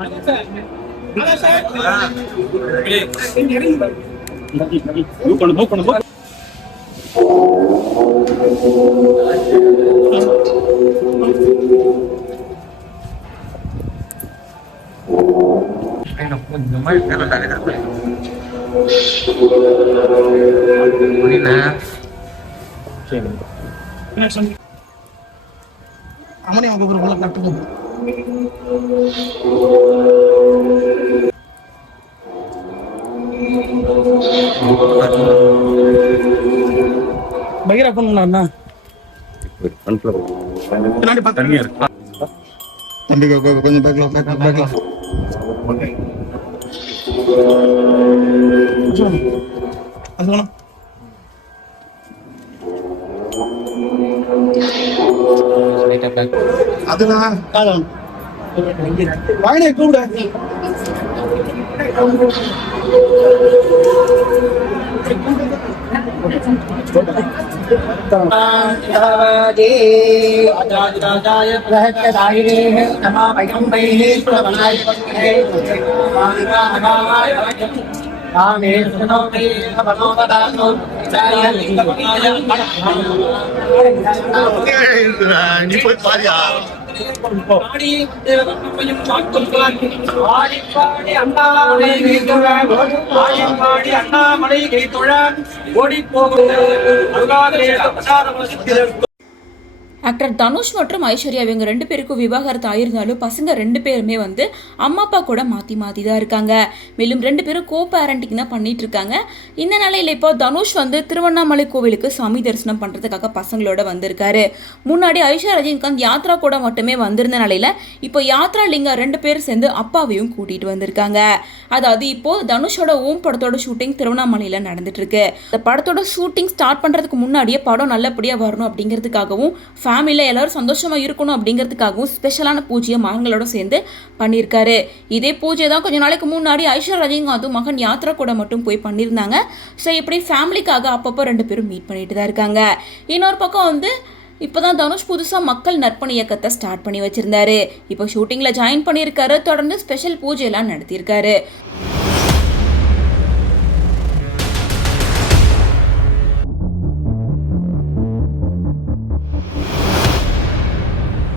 Aman yang aku berbuat nak tu. Bagi apa nuna? Nanti patah ni. Tapi kau punya backlah. Asal அதுதான் காலம் வாயினை கூட நீ போய் பாரியா அண்ணாமலை ஓடி போகும். ஆக்டர் தனுஷ் மற்றும் ஐஸ்வர்யா இவங்க 2 பேருக்கும் விவாகரத்து ஆயிருந்தாலும் பசங்க 2 பேருமே வந்து அம்மா அப்பா கூட மாற்றி தான் இருக்காங்க. மேலும் 2 பேரும் கோ பேரண்டிங் தான் பண்ணிட்டு இருக்காங்க. இந்த நிலையில இப்போ தனுஷ் வந்து திருவண்ணாமலை கோவிலுக்கு சாமி தரிசனம் பண்ணுறதுக்காக பசங்களோட வந்திருக்காரு. முன்னாடி ஐஸ்வர்யா ரஜினிகாந்த் யாத்ரா கூட மட்டுமே வந்திருந்த நிலையில இப்போ யாத்ரா லிங்கா 2 பேர் சேர்ந்து அப்பாவையும் கூட்டிட்டு வந்திருக்காங்க. அதாவது இப்போ தனுஷோட ஓம் படத்தோட ஷூட்டிங் திருவண்ணாமலையில் நடந்துட்டு இருக்கு. இந்த படத்தோட ஷூட்டிங் ஸ்டார்ட் பண்ணுறதுக்கு முன்னாடியே படம் நல்லபடியாக வரணும் அப்படிங்கிறதுக்காகவும் ஃபேமிலியில் எல்லாரும் சந்தோஷமாக இருக்கணும் அப்படிங்கிறதுக்காகவும் ஸ்பெஷலான பூஜையை மகன்களோட சேர்ந்து பண்ணியிருக்காரு. இதே பூஜை தான் கொஞ்ச நாளைக்கு முன்னாடி ஐஸ்வர்யா ரஜினிகாந்தும் மகன் யாத்ரா கூட மட்டும் போய் பண்ணியிருந்தாங்க. ஸோ இப்படி ஃபேமிலிக்காக அப்பப்போ 2 பேரும் மீட் பண்ணிட்டு தான் இருக்காங்க. இன்னொரு பக்கம் வந்து இப்போதான் தனுஷ் புதுசாக மக்கள் நற்பணி இயக்கத்தை ஸ்டார்ட் பண்ணி வச்சிருந்தாரு. இப்போ ஷூட்டிங்கில் ஜாயின் பண்ணியிருக்காரு. தொடர்ந்து ஸ்பெஷல் பூஜையெல்லாம் நடத்தியிருக்காரு.